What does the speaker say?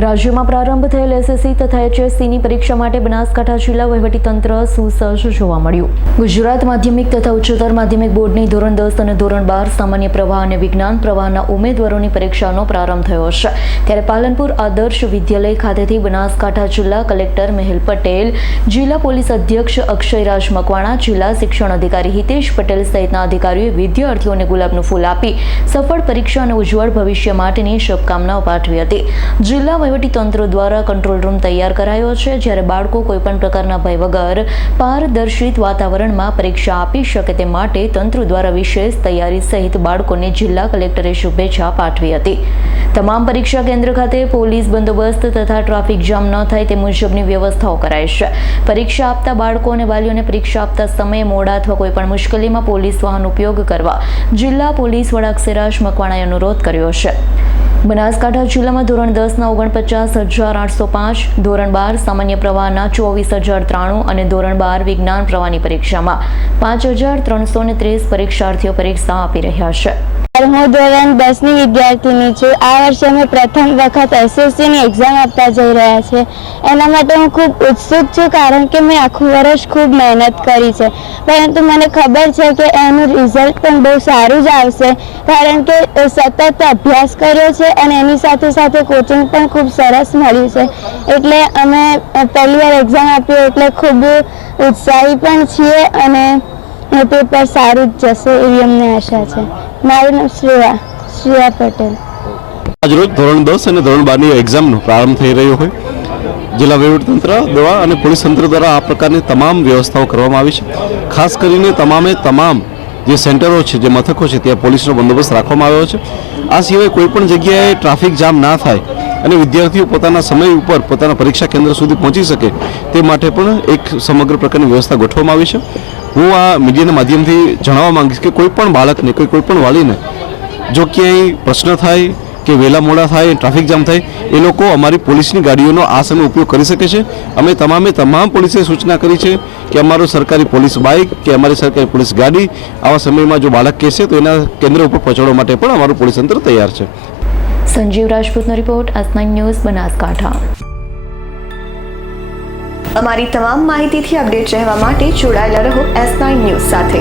રાજ્યમાં પ્રારંભ થયેલ એસએસસી તથા એચએસસીની પરીક્ષા માટે બનાસકાંઠા જિલ્લા વહીવટીતંત્ર સુસજ્જ જોવા મળ્યું। ગુજરાત માધ્યમિક તથા ઉચ્ચતર માધ્યમિક બોર્ડની ધોરણ 10 અને ધોરણ 12 સામાન્ય પ્રવાહ અને વિજ્ઞાન પ્રવાહના ઉમેદવારોની પરીક્ષાનો પ્રારંભ થયો છે। ત્યારે પાલનપુર આદર્શ વિદ્યાલય ખાતેથી બનાસકાંઠા જિલ્લા કલેક્ટર મેહુલ પટેલ, જિલ્લા પોલીસ અધ્યક્ષ અક્ષયરાજ મકવાણા, જિલ્લા શિક્ષણ અધિકારી હિતેશ પટેલ સહિતના અધિકારીઓએ વિદ્યાર્થીઓને ગુલાબનું ફૂલ આપી સફળ પરીક્ષા અને ઉજ્જવળ ભવિષ્ય માટેની શુભકામનાઓ પાઠવી હતી। જિલ્લા વહીવટીતંત્ર દ્વારા કંટ્રોલ રૂમ તૈયાર કરાયો છે, જ્યારે બાળકો કોઈપણ પ્રકારના ભય વગર પારદર્શિત વાતાવરણમાં પરીક્ષા આપી શકે તે માટે તંત્ર દ્વારા વિશેષ તૈયારી સહિત બાળકોને જિલ્લા કલેક્ટરે શુભેચ્છા પાઠવી હતી। તમામ પરીક્ષા કેન્દ્ર ખાતે પોલીસ બંદોબસ્ત તથા ટ્રાફિક જામ ન થાય તે મુજબની વ્યવસ્થાઓ કરાઈ છે। પરીક્ષા આપતા બાળકો અને વાલીઓને પરીક્ષા આપતા સમયે મોડા અથવા કોઈપણ મુશ્કેલીમાં પોલીસ વાહન ઉપયોગ કરવા જિલ્લા પોલીસ વડા અક્ષયરાજ મકવાણાએ અનુરોધ કર્યો છે। બનાસકાંઠા જિલ્લામાં ધોરણ 10ના 49,805, ધોરણ 12 સામાન્ય પ્રવાહના 24,093 અને ધોરણ 12 વિજ્ઞાન પ્રવાહની પરીક્ષામાં 5,330 પરીક્ષાર્થીઓ પરીક્ષા આપી રહ્યા છે। હું ધોરણ 10ની વિદ્યાર્થીની છું। આ વર્ષે અમે પ્રથમ વખત એસએસસીની એક્ઝામ આપવા જઈ રહ્યા છીએ। એના માટે હું ખૂબ ઉત્સુક છું, કારણ કે મેં આખું વર્ષ ખૂબ મહેનત કરી છે, પરંતુ મને ખબર છે કે એનું રિઝલ્ટ પણ બહુ સારું જ આવશે, કારણ કે સતત અભ્યાસ કર્યો છે અને એની સાથે સાથે કોચિંગ પણ ખૂબ સરસ મળ્યું છે। એટલે અમે પહેલી વાર એક્ઝામ આપી એટલે ખૂબ ઉત્સાહી પણ છીએ અને પેપર સારું જ જશે એવી અમને આશા છે। મારું નામ શ્રેયા પટેલ। આજરોજ ધોરણ 10 અને ધોરણ 12ની એક્ઝામનો પ્રારંભ થઈ રહ્યો હોય જિલ્લા વહીવટીતંત્ર દ્વારા અને પોલીસ તંત્ર દ્વારા આ પ્રકારની તમામ વ્યવસ્થાઓ કરવામાં આવી છે। ખાસ કરીને તમામ જે સેન્ટરો છે, જે મથકો છે, ત્યાં પોલીસનો બંદોબસ્ત રાખવામાં આવ્યો છે। આ સિવાય કોઈપણ જગ્યાએ ટ્રાફિક જામ ના થાય અને વિદ્યાર્થીઓ પોતાના સમય ઉપર પોતાના પરીક્ષા કેન્દ્ર સુધી પહોંચી શકે તે માટે પણ એક સમગ્ર પ્રકારની વ્યવસ્થા ગોઠવવામાં આવી છે। હું આ મીડિયાના માધ્યમથી જણાવવા માંગીશ કે કોઈ પણ બાળકને કોઈ પણ વાલીને જો ક્યાંય પ્રશ્ન થાય કે વહેલા મોડા થાય, ટ્રાફિક જામ થાય, એ લોકો અમારી પોલીસની ગાડીઓનો આ સમય ઉપયોગ કરી શકે છે। અમે તમામ પોલીસે સૂચના કરી છે કે અમારું સરકારી પોલીસ બાઇક કે અમારી સરકારી પોલીસ ગાડી આવા સમયમાં જો બાળક કહેશે તો એના કેન્દ્ર ઉપર પહોંચાડવા માટે પણ અમારું પોલીસ તંત્ર તૈયાર છે। સંજીવ રાજપૂતનો રિપોર્ટ, S9 ન્યૂઝ, બનાસકાંઠા। અમારી તમામ માહિતીથી અપડેટ રહેવા માટે જોડાયેલા રહો S9 ન્યૂઝ સાથે।